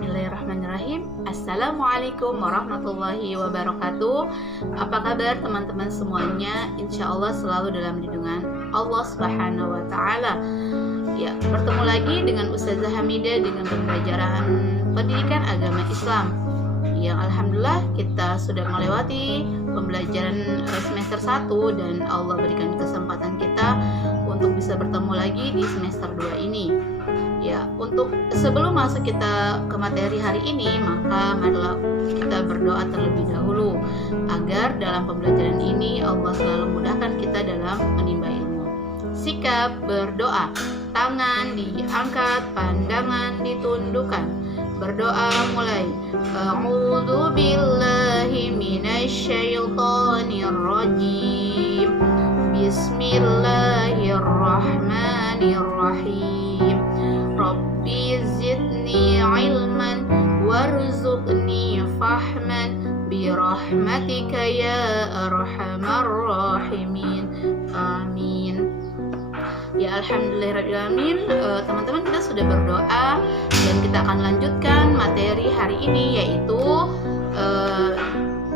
Bismillahirrahmanirrahim. Assalamualaikum warahmatullahi wabarakatuh. Apa kabar teman-teman semuanya? Insya Allah selalu dalam lindungan Allah Subhanahu wa Ta'ala. Ya, bertemu lagi dengan Ustazah Hamidah dengan pembelajaran pendidikan agama Islam. Yang alhamdulillah kita sudah melewati pembelajaran semester 1 dan Allah berikan kesempatan kita untuk bisa bertemu lagi di semester 2 ini. Ya, untuk sebelum masuk kita ke materi hari ini, maka marilah kita berdoa terlebih dahulu agar dalam pembelajaran ini Allah selalu mudahkan kita dalam menimba ilmu. Sikap berdoa, tangan diangkat, pandangan ditundukkan. Berdoa mulai. A'udzu billahi minasyaitonir rajim. Bismillahirrahmanirrahim. Rabbi zidni ilman warzuqni fahman birahmatika ya arhamar rahimin. Amin. Ya, alhamdulillahirrahmanirrahim. Teman-teman, kita sudah berdoa dan kita akan lanjutkan materi hari ini, yaitu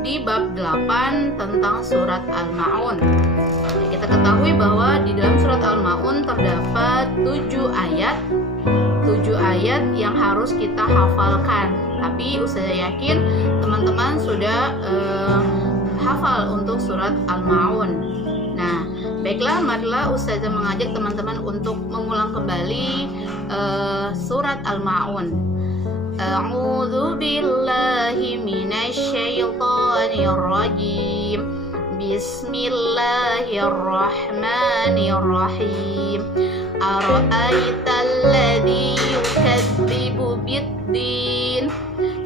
di bab 8 tentang surat Al-Ma'un. Kita ketahui bahwa di dalam surat Al-Ma'un terdapat 7 ayat yang harus kita hafalkan. Tapi saya yakin teman-teman sudah hafal untuk surat Al-Ma'un. Nah, baiklah, marilah Ustazah mengajak teman-teman untuk mengulang kembali surat Al-Ma'un. A'udzu billahi minasyaitonir rajim. Bismillahirrahmanirrahim. Ara'aital ladzi yukadzibu bid-din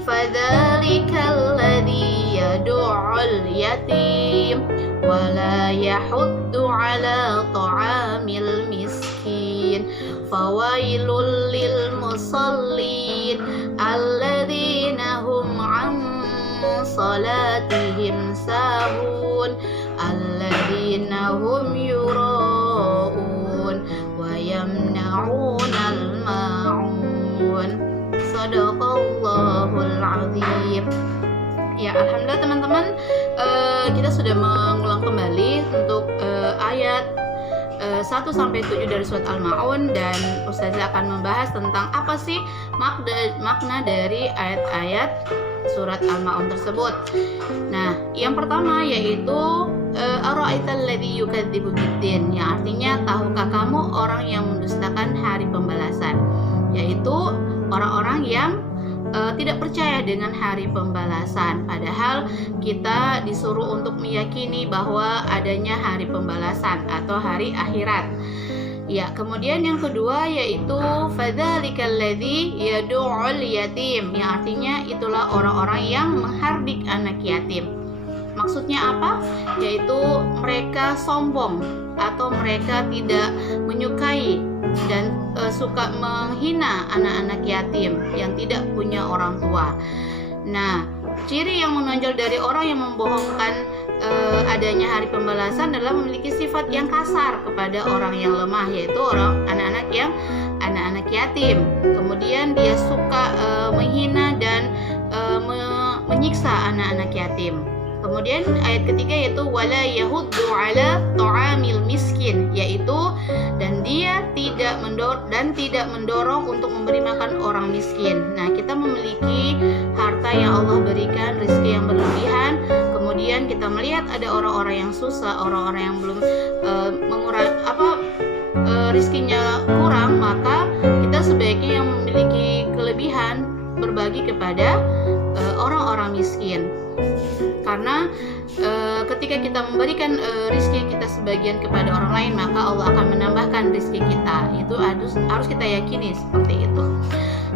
fadzalikal ladzi yad'ul yatim wa la yahuddu 'ala ta'amil miskin fawailul lil musallin alladzina hum 'an salatihim sahun alladzina hum yura'un wa yamna'unal ma'un. Shadaqallahul azim. Ya, alhamdulillah teman-teman, kita sudah mengulang kembali untuk ayat 1 sampai 7 dari surat Al-Ma'un, dan Ustazah akan membahas tentang apa sih makna dari ayat-ayat surat Al-Ma'un tersebut. Nah, yang pertama yaitu ara'aital ladzi yukadzibu bid-din, yang artinya tahukah kamu orang yang mendustakan hari pembalasan, yaitu orang-orang yang tidak percaya dengan hari pembalasan, padahal kita disuruh untuk meyakini bahwa adanya hari pembalasan atau hari akhirat. Ya, kemudian yang kedua yaitu fadzalikal ladzi yad'ul yatim, yang artinya itulah orang-orang yang menghardik anak yatim. Maksudnya apa? Yaitu mereka sombong atau mereka tidak menyukai dan suka menghina anak-anak yatim yang tidak punya orang tua. Nah, ciri yang menonjol dari orang yang membohongkan adanya hari pembalasan adalah memiliki sifat yang kasar kepada orang yang lemah, yaitu anak-anak yatim. Kemudian dia suka menghina dan menyiksa anak-anak yatim. Kemudian ayat ketiga yaitu wala yahuddu ala ta'amil miskin, yaitu dan dia tidak mendorong untuk memberi makan orang miskin. Nah, kita memiliki harta yang Allah berikan, rezeki yang berlebihan, kemudian kita melihat ada orang-orang yang susah, orang-orang yang belum rezekinya kurang, maka kita sebaiknya yang memiliki kelebihan berbagi kepada orang-orang miskin. Karena ketika kita memberikan rezeki kita sebagian kepada orang lain, maka Allah akan menambahkan rezeki kita. Itu harus kita yakini seperti itu.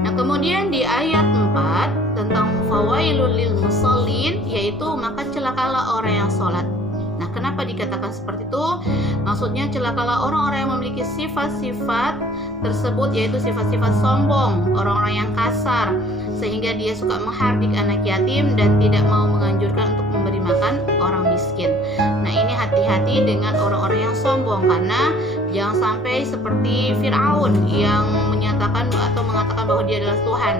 Nah, kemudian di ayat 4 tentang fawailul lil musallin, yaitu maka celakalah orang yang sholat. Nah, kenapa dikatakan seperti itu? Maksudnya celakalah orang-orang yang memiliki sifat-sifat tersebut, yaitu sifat-sifat sombong, orang-orang yang kasar, sehingga dia suka menghardik anak yatim dan tidak mau menganjurkan untuk memberi makan orang miskin. Nah, ini hati-hati dengan orang-orang yang sombong, karena jangan sampai seperti Fir'aun yang menyatakan atau mengatakan bahwa dia adalah Tuhan.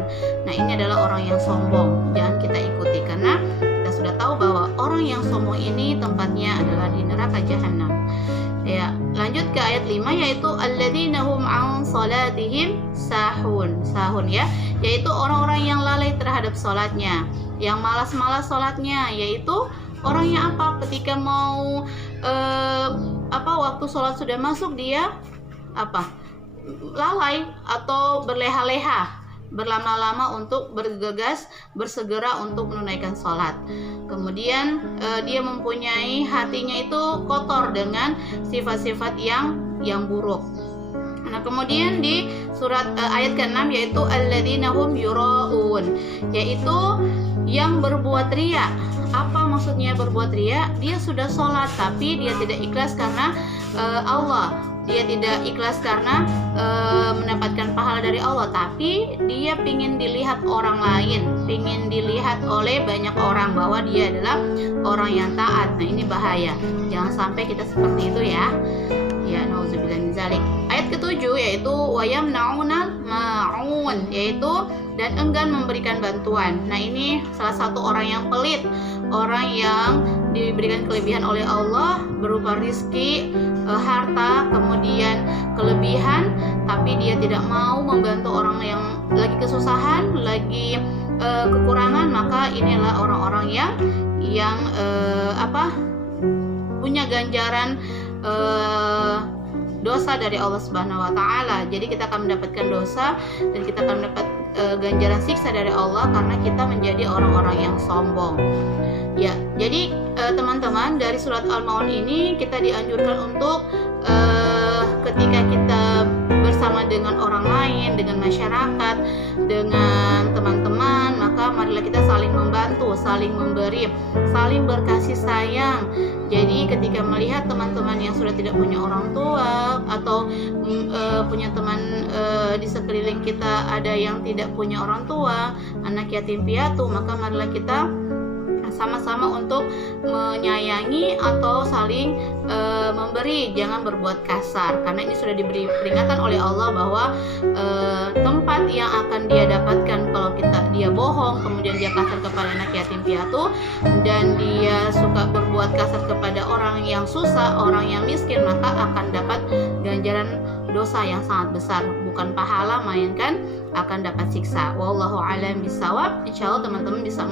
Nah, ini adalah orang yang sombong, jangan kita ikuti, karena kita sudah tahu bahwa orang yang sombong ini tempatnya adalah di neraka jahanam. Ya, lanjut ke ayat 5, yaitu alladzina hum an salatihim sahun ya, yaitu orang-orang yang lalai terhadap salatnya, yang malas-malas salatnya, yaitu orang yang apa, ketika mau waktu salat sudah masuk dia lalai atau berleha-leha, berlama-lama untuk bergegas bersegera untuk menunaikan sholat. Kemudian dia mempunyai hatinya itu kotor dengan sifat-sifat yang buruk. Nah, kemudian di surat ayat ke-6, yaitu alladzina hum yura'un, yaitu yang berbuat riya. Apa maksudnya berbuat riya? Dia sudah sholat tapi dia tidak ikhlas karena Allah. Dia tidak ikhlas karena mendapatkan pahala dari Allah, tapi dia ingin dilihat orang lain, ingin dilihat oleh banyak orang bahwa dia adalah orang yang taat. Nah, ini bahaya, jangan sampai kita seperti itu ya. Ya, nauzubillah min dzalik. Ayat ke-7, yaitu wayamnaunal ma'un, yaitu dan enggan memberikan bantuan. Nah, ini salah satu orang yang pelit, orang yang diberikan kelebihan oleh Allah berupa rizki, harta, kemudian kelebihan, tapi dia tidak mau membantu orang yang lagi kesusahan, lagi kekurangan. Maka inilah orang-orang yang punya ganjaran dosa dari Allah Subhanahu wa taala. Jadi kita akan mendapatkan dosa dan kita akan mendapat ganjaran siksa dari Allah karena kita menjadi orang-orang yang sombong. Ya, jadi teman-teman, dari surat Al-Maun ini kita dianjurkan untuk ketika kita bersama dengan orang lain, dengan masyarakat, dengan teman-teman, maka marilah kita saling membantu, saling memberi, saling berkasih sayang. Jadi ketika melihat teman-teman yang sudah tidak punya orang tua atau punya teman di sekeliling kita ada yang tidak punya orang tua, anak yatim piatu, maka marilah kita sama-sama untuk menyayangi atau saling memberi, jangan berbuat kasar, karena ini sudah diberi peringatan oleh Allah bahwa tempat yang akan dia dapatkan kalau dia bohong, kemudian dia kasar kepada anak yatim piatu, dan dia suka berbuat kasar kepada orang yang susah, orang yang miskin, maka akan dapat ganjaran dosa yang sangat besar, bukan pahala melainkan akan dapat siksa. Wallahu a'lam bishawab. Insyaallah teman-teman bisa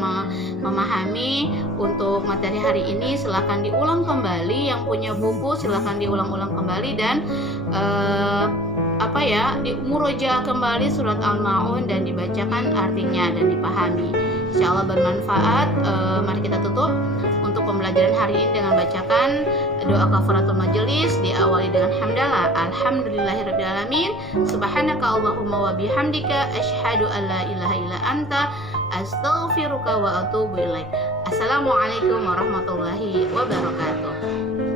memahami untuk materi hari ini. Silahkan diulang kembali, yang punya buku silahkan diulang-ulang kembali dan murojaah kembali surat Al-Maun dan dibacakan artinya dan dipahami. Insyaallah bermanfaat. Mari kita tutup untuk pembelajaran hari ini dengan bacakan doa kafaratul majelis, diawali dengan hamdalah. Alhamdulillahirabbil alamin. Subhanaka Allahumma wa bihamdika asyhadu an la ilaha illa anta astaghfiruka wa atubu ilaik. Assalamualaikum warahmatullahi wabarakatuh.